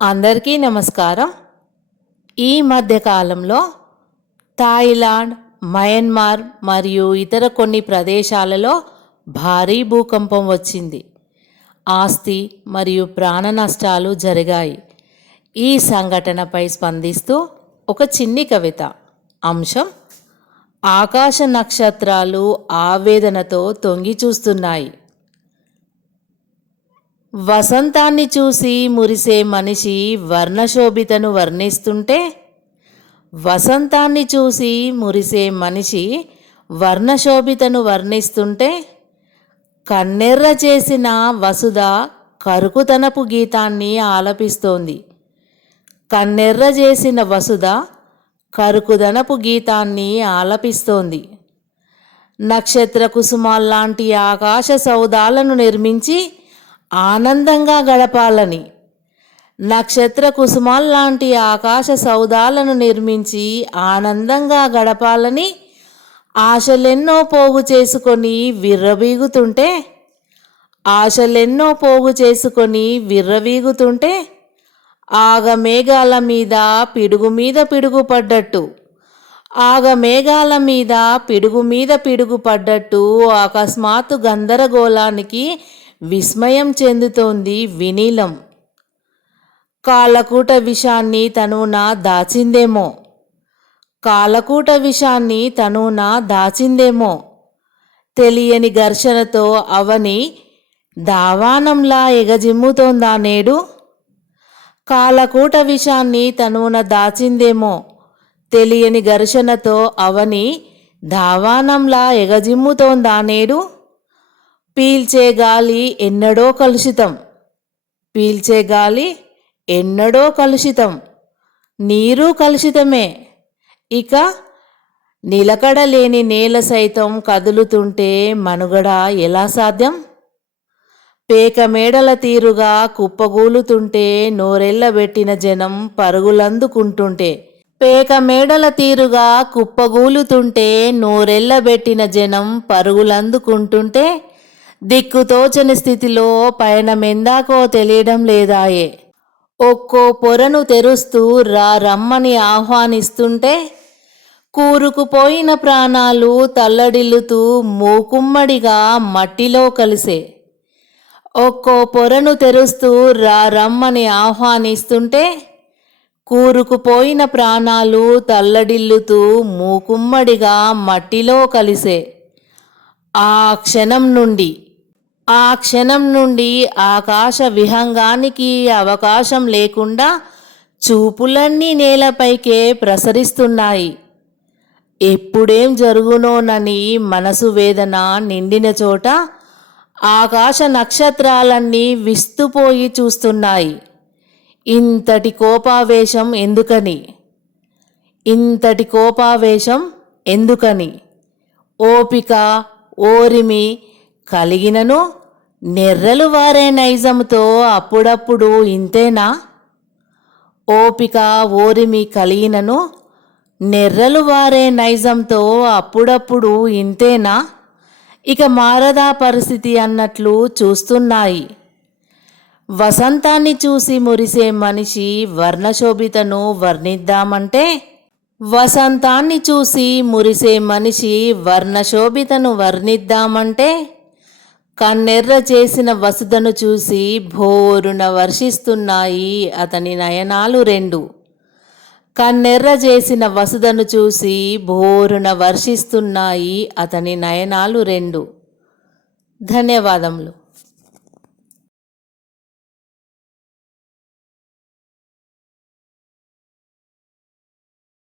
అందరికీ నమస్కారం. ఈ మధ్యకాలంలో థాయిలాండ్, మయన్మార్ మరియు ఇతర కొన్ని ప్రదేశాలలో భారీ భూకంపం వచ్చింది. ఆస్తి మరియు ప్రాణ నష్టాలు జరిగాయి. ఈ సంఘటనపై స్పందిస్తూ ఒక చిన్ని కవిత. అంశం: ఆకాశ నక్షత్రాలు ఆవేదనతో తొంగి చూస్తున్నాయి. వసంతాన్ని చూసి మురిసే మనిషి వర్ణశోభితను వర్ణిస్తుంటే, వసంతాన్ని చూసి మురిసే మనిషి వర్ణశోభితను వర్ణిస్తుంటే, కన్నెర్ర చేసిన వసుధ కరుకుతనపు గీతాన్ని ఆలపిస్తోంది. కన్నెర్ర చేసిన వసుధ కరుకుదనపు గీతాన్ని ఆలపిస్తోంది. నక్షత్ర కుసుమాల్లాంటి ఆకాశ సౌధాలను నిర్మించి ఆనందంగా గడపాలని, నక్షత్ర కుసుమాల్లాంటి ఆకాశ సౌధాలను నిర్మించి ఆనందంగా గడపాలని ఆశలెన్నో పోగు చేసుకొని విర్రవీగుతుంటే, ఆశలెన్నో పోగు చేసుకొని విర్రవీగుతుంటే, ఆగమేఘాల మీద పిడుగు మీద పిడుగు పడ్డట్టు, ఆగమేఘాల మీద పిడుగు పడ్డట్టు అకస్మాత్తు గందరగోళానికి విస్మయం చెందుతోంది వినీలం. కాలకూట విషాన్ని తనున దాచిందేమో, కాలకూట విషాన్ని తనున దాచిందేమో, తెలియని ఘర్షణతో అవని దావానంలా ఎగజిమ్ముతోందా నేడు. కాలకూట విషాన్ని తనున దాచిందేమో, తెలియని ఘర్షణతో అవని దావానంలా ఎగజిమ్ముతోందా నేడు. పీల్చే గాలి ఎన్నడో కలుషితం, పీల్చే గాలి ఎన్నడో కలుషితం, నీరు కలుషితమే. ఇక నిలకడలేని నేల సైతం కదులుతుంటే మనుగడ ఎలా సాధ్యం. పేక మేడల తీరుగా కుప్పగూలుతుంటే నోరెళ్ళబెట్టిన జనం పరుగులందుకుంటుంటే, పేక మేడల తీరుగా కుప్పగూలుతుంటే నోరెళ్ళబెట్టిన జనం పరుగులందుకుంటుంటే, దిక్కుతోచని స్థితిలో పయనమెందాకో తెలియడం లేదాయే. ఒక్కో పొరను తెరుస్తూ రమ్మని ఆహ్వానిస్తుంటే, కూరుకుపోయిన ప్రాణాలు తల్లడిల్లుతూ మూకుమ్మడిగా మట్టిలో కలిసే. ఒక్కో పొరను తెరుస్తూ రమ్మని ఆహ్వానిస్తుంటే, కూరుకుపోయిన ప్రాణాలు తల్లడిల్లుతూ మూకుమ్మడిగా మట్టిలో కలిసే. ఆ క్షణం నుండి ఆకాశ విహంగానికి అవకాశం లేకుండా చూపులన్నీ నేలపైకే ప్రసరిస్తున్నాయి. ఎప్పుడేం జరుగునోనని మనసు వేదన నిండిన చోట ఆకాశ నక్షత్రాలన్నీ విస్తుపోయి చూస్తున్నాయి. ఇంతటి కోపావేశం ఎందుకని, ఇంతటి కోపావేశం ఎందుకని. ఓపిక ఓరిమి కలిగినను నెర్రలు వారే నైజంతో అప్పుడప్పుడు ఇంతేనా. ఓపిక ఓరిమి కలిగినను నెర్రలు వారే నైజంతో అప్పుడప్పుడు ఇంతేనా. ఇక మారదా పరిస్థితి అన్నట్లు చూస్తున్నాయి. వసంతాన్ని చూసి మురిసే మనిషి వర్ణశోభితను వర్ణిద్దామంటే, వసంతాన్ని చూసి మురిసే మనిషి వర్ణశోభితను వర్ణిద్దామంటే, కన్నెర్ర చేసిన వసుధను చూసి భోరున వర్షిస్తున్నాయి అతని నయనాలు రెండు. కన్నెర్ర చేసిన వసుధను చూసి భోరున వర్షిస్తున్నాయి అతని నయనాలు రెండు. ధన్యవాదములు.